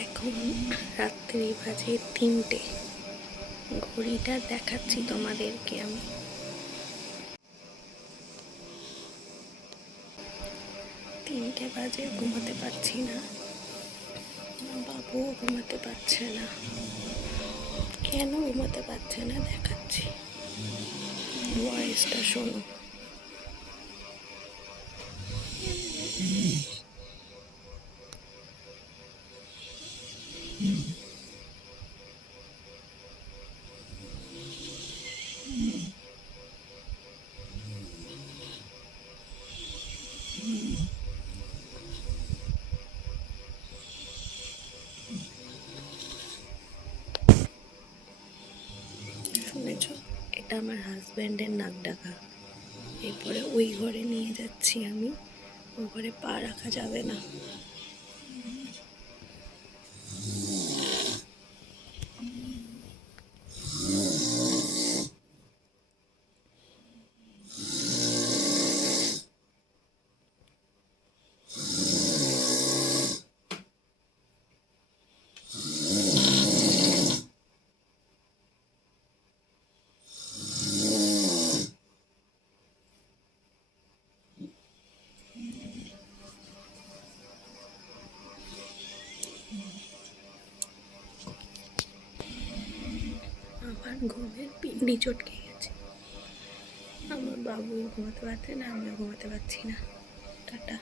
এখন রাত্রি বাজে তিনটে। ঘড়িটা দেখাচ্ছি তোমাদেরকে আমি। তিনটে বাজে, ঘুমাতে পারছি না। বাবুও ঘুমাতে পারছে না। কেন ঘুমাতে পারছে না? দেখাচ্ছি। ভয়েসটা শোনো। শুনেছ এটা আমার হাজব্যান্ডের নাক ডাকা। এরপরে ওই ঘরে নিয়ে যাচ্ছি আমি। ওই ঘরে পা রাখা যাবে না। ঘুমের পিন্ডি চটকে গেছে। আমার বাবু ঘুমাতে পারছে না আমিও ঘুমাতে পারছি না। টাটা।